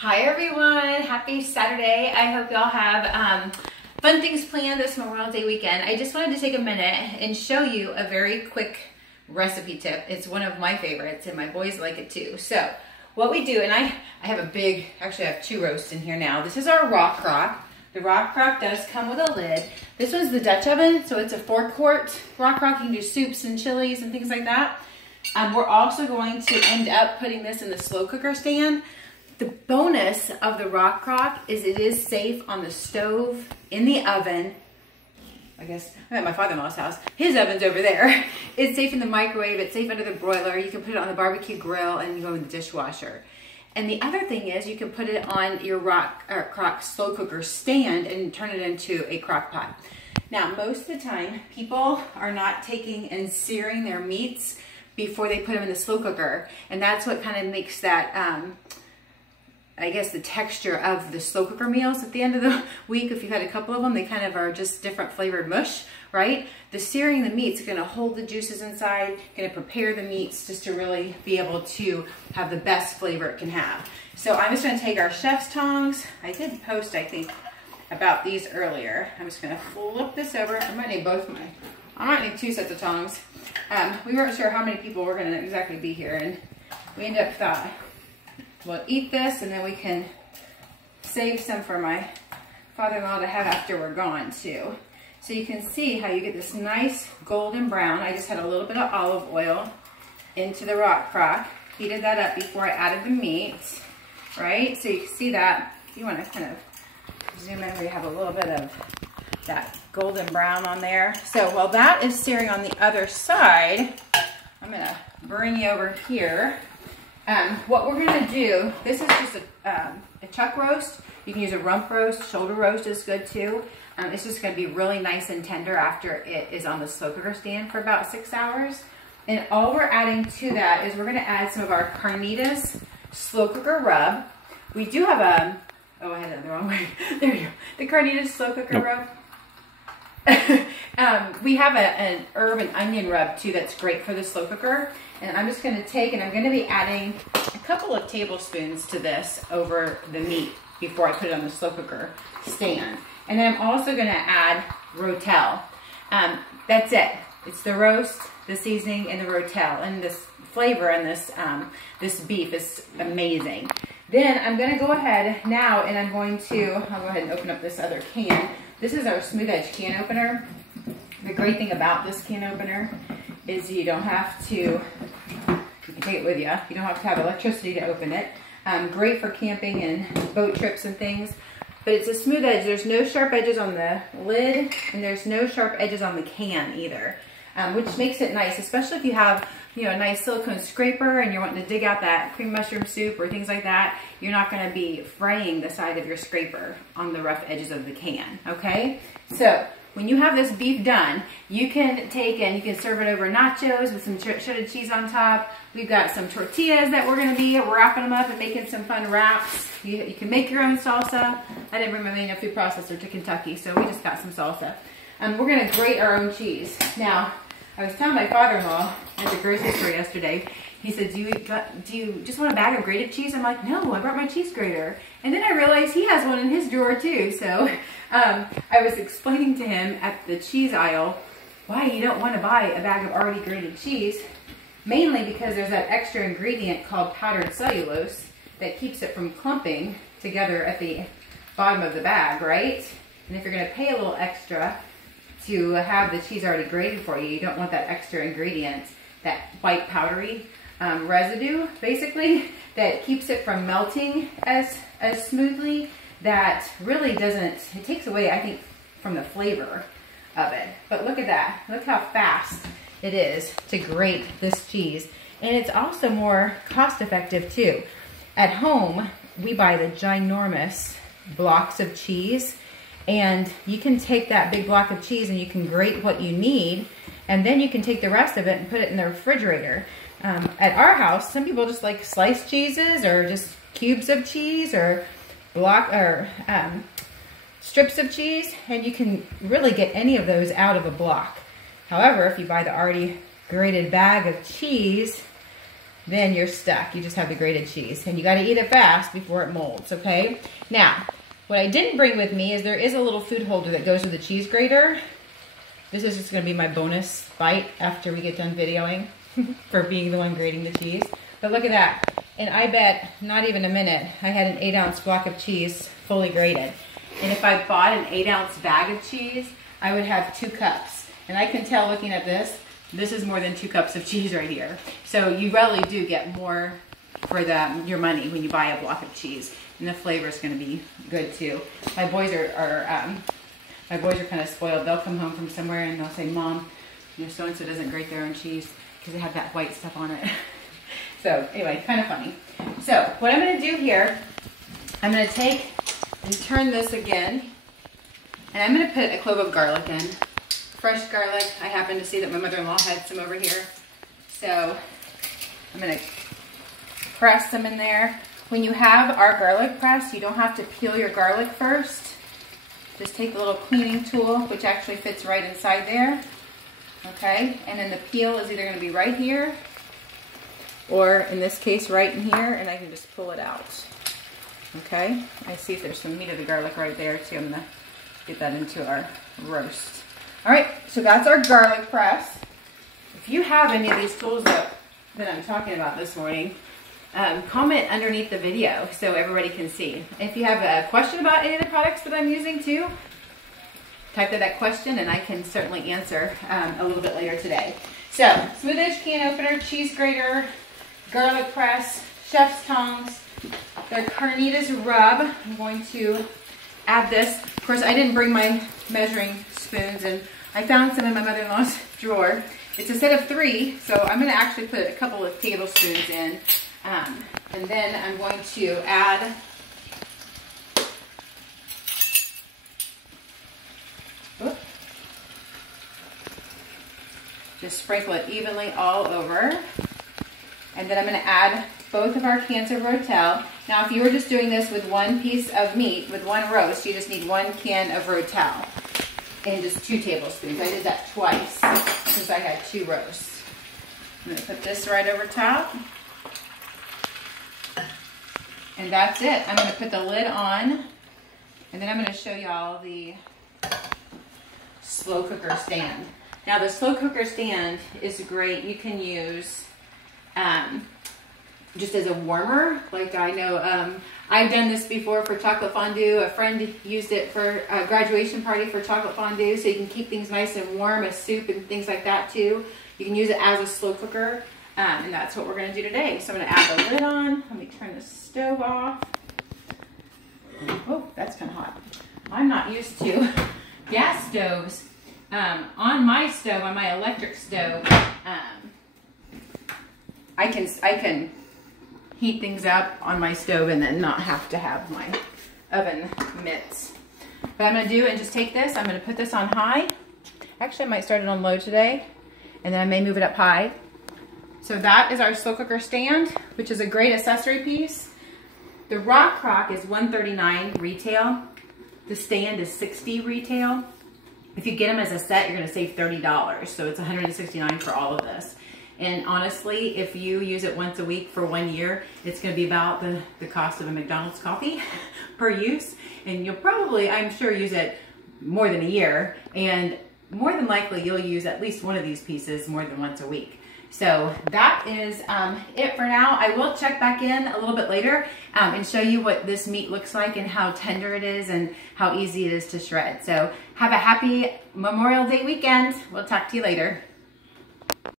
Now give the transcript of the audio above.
Hi everyone, happy Saturday. I hope y'all have fun things planned this Memorial Day weekend. I just wanted to take a minute and show you a very quick recipe tip. It's one of my favorites and my boys like it too. So what we do, and I have a big, actually I have two roasts in here now. This is our RockCrok. The RockCrok does come with a lid. This one's the Dutch oven, so it's a 4-quart RockCrok. You can do soups and chilies and things like that. We're also going to end up putting this in the slow cooker stand. The bonus of the RockCrok is it is safe on the stove, in the oven. I guess I'm at my father-in-law's house. His oven's over there. It's safe in the microwave. It's safe under the broiler. You can put it on the barbecue grill and go in the dishwasher. And the other thing is you can put it on your RockCrok slow cooker stand and turn it into a crock pot. Now, most of the time, people are not taking and searing their meats before they put them in the slow cooker. And that's what kind of makes that, I guess, the texture of the slow cooker meals at the end of the week. If you've had a couple of them, they kind of are just different flavored mush, right? The searing the meats is gonna hold the juices inside, gonna prepare the meats just to really be able to have the best flavor it can have. So I'm just gonna take our chef's tongs. I did post, I think, about these earlier. I'm just gonna flip this over. I might need I might need 2 sets of tongs. We weren't sure how many people were gonna exactly be here, and we ended up thought, we'll eat this and then we can save some for my father-in-law to have after we're gone too. So you can see how you get this nice golden brown. I just had a little bit of olive oil into the RockCrok. Heated that up before I added the meat, right? So you can see that. You want to kind of zoom in where you have a little bit of that golden brown on there. So while that is searing on the other side, I'm gonna bring you over here. What we're gonna do, this is just a chuck roast. You can use a rump roast, shoulder roast is good too. It's just gonna be really nice and tender after it is on the slow cooker stand for about 6 hours. And all we're adding to that is we're gonna add some of our carnitas slow cooker rub. We do have a, oh, I had it the wrong way. There you go. The carnitas slow cooker rub. We have an herb and onion rub too that's great for the slow cooker. And I'm just going to take and I'm going to be adding a couple of tablespoons to this over the meat before I put it on the slow cooker stand. And then I'm also going to add Rotel. That's it. It's the roast, the seasoning, and the Rotel. And this flavor and this beef is amazing. Then I'm going to go ahead now and I'll go ahead and open up this other can. This is our smooth edge can opener. The great thing about this can opener is you don't have to, you can take it with you. You don't have to have electricity to open it. Great for camping and boat trips and things. But it's a smooth edge. There's no sharp edges on the lid and there's no sharp edges on the can either. Which makes it nice, especially if you have, a nice silicone scraper and you're wanting to dig out that cream mushroom soup or things like that. You're not going to be fraying the side of your scraper on the rough edges of the can, okay? So when you have this beef done, you can take and you can serve it over nachos with some shredded cheese on top. We've got some tortillas that we're going to be wrapping them up and making some fun wraps. You can make your own salsa. I didn't bring my manual food processor to Kentucky, so we just got some salsa. We're going to grate our own cheese. Now, I was telling my father-in-law at the grocery store yesterday, he said, do you just want a bag of grated cheese? I'm like, no, I brought my cheese grater. And then I realized he has one in his drawer too. So I was explaining to him at the cheese aisle why you don't want to buy a bag of already grated cheese. Mainly because there's that extra ingredient called powdered cellulose that keeps it from clumping together at the bottom of the bag, right? And if you're going to pay a little extra to have the cheese already grated for you, you don't want that extra ingredient, that white powdery residue, basically, that keeps it from melting as smoothly. That really doesn't, it takes away, I think, from the flavor of it. But look at that. Look how fast it is to grate this cheese. And it's also more cost effective too. At home, we buy the ginormous blocks of cheese. And you can take that big block of cheese and you can grate what you need, and then you can take the rest of it and put it in the refrigerator. At our house, some people just like sliced cheeses or just cubes of cheese or strips of cheese, and you can really get any of those out of a block. However, if you buy the already grated bag of cheese, then you're stuck. You just have the grated cheese. And you gotta eat it fast before it molds, okay? Now, what I didn't bring with me is there is a little food holder that goes with the cheese grater. This is just gonna be my bonus bite after we get done videoing for being the one grating the cheese. But look at that. And I bet not even a minute, I had an 8-ounce block of cheese fully grated. And if I bought an 8-ounce bag of cheese, I would have 2 cups. And I can tell looking at this is more than 2 cups of cheese right here. So you really do get more for your money when you buy a block of cheese. And the flavor is going to be good too. My boys are kind of spoiled. They'll come home from somewhere and they'll say, Mom, you know, so-and-so doesn't grate their own cheese because they have that white stuff on it. So anyway, kind of funny. So what I'm going to do here, I'm going to take and turn this again. And I'm going to put a clove of garlic in. Fresh garlic. I happen to see that my mother-in-law had some over here. So I'm going to press some in there. When you have our garlic press, you don't have to peel your garlic first. Just take the little cleaning tool, which actually fits right inside there. Okay, and then the peel is either going to be right here, or in this case right in here, and I can just pull it out. Okay, I see if there's some meat of the garlic right there too. I'm going to get that into our roast. All right, so that's our garlic press. If you have any of these tools that I'm talking about this morning, comment underneath the video so everybody can see. If you have a question about any of the products that I'm using too, type that question and I can certainly answer a little bit later today. So, smooth edge can opener, cheese grater, garlic press, chef's tongs, the carnitas rub. I'm going to add this. Of course, I didn't bring my measuring spoons, and I found some in my mother-in-law's drawer. It's a set of 3, so I'm going to actually put a couple of tablespoons in. And then I'm going to add just sprinkle it evenly all over. And then I'm going to add both of our cans of Rotel. Now, if you were just doing this with 1 piece of meat, with 1 roast, you just need 1 can of Rotel and just 2 tablespoons. I did that twice since I had 2 roasts. I'm going to put this right over top. And that's it. I'm going to put the lid on, and then I'm going to show y'all the slow cooker stand. Now the slow cooker stand is great. You can use just as a warmer. Like I know I've done this before for chocolate fondue. A friend used it for a graduation party for chocolate fondue, so you can keep things nice and warm, as soup and things like that too. You can use it as a slow cooker. And that's what we're going to do today. So I'm going to add the lid on. Let me turn the stove off. Oh, that's kind of hot. I'm not used to gas stoves. On my stove, on my electric stove, I can heat things up on my stove and then not have to have my oven mitts. But I'm going to do and just take this. I'm going to put this on high. Actually, I might start it on low today, and then I may move it up high. So that is our slow cooker stand, which is a great accessory piece. The RockCrok is $139 retail. The stand is $60 retail. If you get them as a set, you're going to save $30. So it's $169 for all of this. And honestly, if you use it once a week for 1 year, it's going to be about the cost of a McDonald's coffee per use. And you'll probably, I'm sure, use it more than a year. And more than likely, you'll use at least one of these pieces more than once a week. So that is it for now. I will check back in a little bit later and show you what this meat looks like and how tender it is and how easy it is to shred. So have a happy Memorial Day weekend. We'll talk to you later.